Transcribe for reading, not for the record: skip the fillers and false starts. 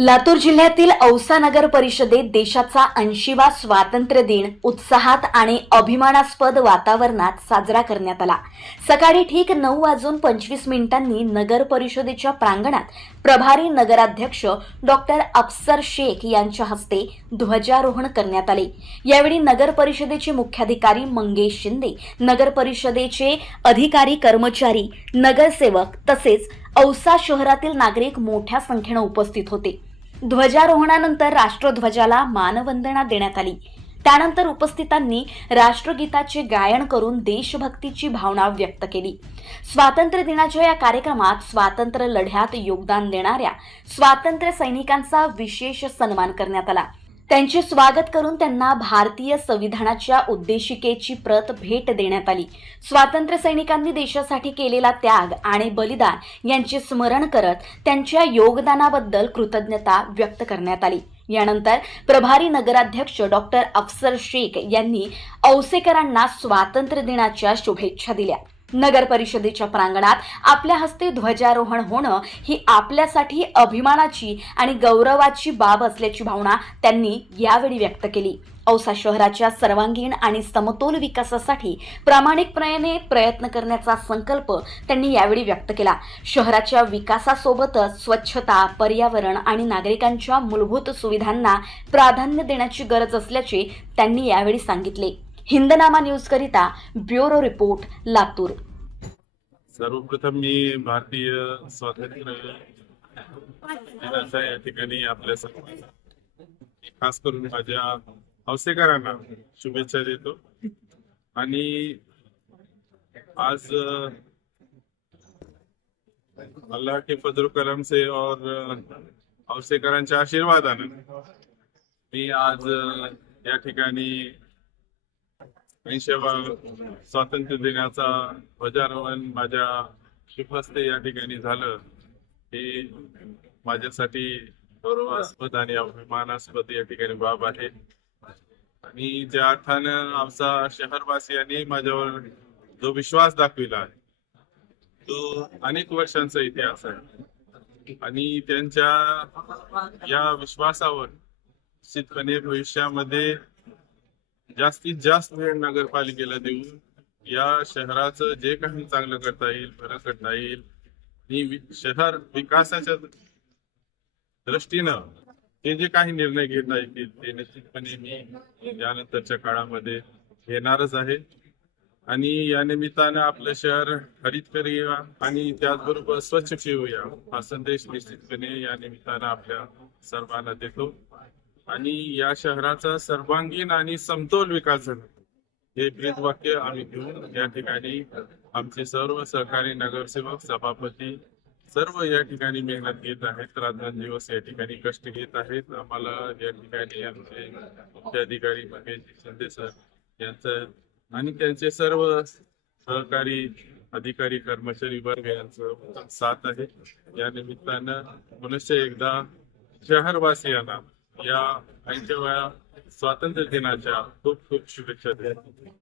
लातूर जिल्ह्यातील औसा नगर परिषदेत देशाचा 80वा स्वातंत्र्य दिन उत्साहात आणि अभिमानास्पद वातावरणात साजरा करण्यात आला। सकाळी ठीक 9:25 नगर परिषदेच्या प्रांगणात प्रभारी नगराध्यक्ष डॉक्टर अफसर शेख यांच्या हस्ते ध्वजारोहण करण्यात आले। यावेळी नगर परिषदेचे मुख्याधिकारी मंगेश शिंदे, नगर परिषदेचे अधिकारी, कर्मचारी, नगरसेवक तसेच औसा शहरातील नागरिक मोठ्या संख्येने उपस्थित होते। ध्वजारोहणानंतर राष्ट्रध्वजाला मानवंदना देण्यात आली। त्यानंतर उपस्थितांनी राष्ट्रगीताचे गायन करून देशभक्तीची भावना व्यक्त केली। स्वातंत्र्य दिनाच्या या कार्यक्रमात स्वातंत्र्य लढ्यात योगदान देणाऱ्या स्वातंत्र्य सैनिकांचा विशेष सन्मान करण्यात आला। त्यांचे स्वागत करून त्यांना भारतीय संविधानाच्या उद्देशिकेची प्रत भेट देण्यात आली। स्वातंत्र्य सैनिकांनी देशासाठी केलेला त्याग आणि बलिदान यांचे स्मरण करत त्यांच्या योगदानाबद्दल कृतज्ञता व्यक्त करण्यात आली। यानंतर प्रभारी नगराध्यक्ष डॉक्टर अफसर शेख यांनी औसेकरांना स्वातंत्र्य दिनाच्या शुभेच्छा दिल्या। नगर परिषदेच्या प्रांगणात आपल्या हस्ते ध्वजारोहण होणं ही आपल्यासाठी अभिमानाची आणि गौरवाची बाब असल्याची भावना त्यांनी यावेळी व्यक्त केली। औसा शहराच्या सर्वांगीण आणि समतोल विकासासाठी प्रामाणिकपणे प्रयत्न करण्याचा संकल्प त्यांनी यावेळी व्यक्त केला। शहराच्या विकासासोबतच स्वच्छता, पर्यावरण आणि नागरिकांच्या मूलभूत सुविधांना प्राधान्य देण्याची गरज असल्याचे त्यांनी यावेळी सांगितले। हिंदनामा न्यूज करिता ब्युरो रिपोर्ट, लातूर। सर्वप्रथम मी भारतीय स्वातंत्र्य दिनाच्या या ठिकाणी आपल्या खास करून माझ्या औसेकरांना शुभेच्छा देतो। आणि आज अल्लाह के फजल करम से और औसेकरांच्या आशीर्वादाने मी आज या ठिकाणी 80वा स्वातंत्र्य दिनाचा ध्वजारोहण माझ्या शुभ हस्ते या ठिकाणी झालं। हे माझ्यासाठी गौरवास्पद आणि अभिमानास्पद या ठिकाणी बाब आहे। आणि ज्या अर्थानं औसा शहरवासियांनी माझ्यावर जो विश्वास दाखविला आहे तो अनेक वर्षांचा इतिहास आहे आणि त्यांच्या या विश्वासावर निश्चितपणे भविष्यामध्ये जास्तीत जास्त वेळ नगरपालिकेला देऊन या शहराचं जे काही चांगलं करता येईल, बरं करता येईल आणि शहर विकासाच्या दृष्टीनं ते जे काही निर्णय घेता येतील ते निश्चितपणे मी यानंतरच्या काळामध्ये घेणारच आहे। आणि या निमित्तानं आपलं शहर हरित करूया आणि त्याचबरोबर स्वच्छ ठेवूया हा संदेश निश्चितपणे या निमित्तानं आपल्या सर्वांना देतो। आणि या शहराचा सर्वांगीण आणि समतोल विकास झाला हे ब्रीदवाक्य आम्ही घेऊन या ठिकाणी आमचे सर्व सहकारी नगरसेवक, सभापती सर्व या ठिकाणी मेहनत घेत आहेत, रात्रंदिवस या ठिकाणी कष्ट घेत आहेत। आम्हाला या ठिकाणी आमचे मुख्य अधिकारी मंगेश शिंदे सर यांचं आणि त्यांचे सर्व सहकारी अधिकारी, कर्मचारी वर्ग यांचं साथ आहे। या निमित्तानं पुनश्च एकदा शहरवासियांना या 80व्या स्वातंत्र्य दिनाच्या खूप खूप शुभेच्छा देतो।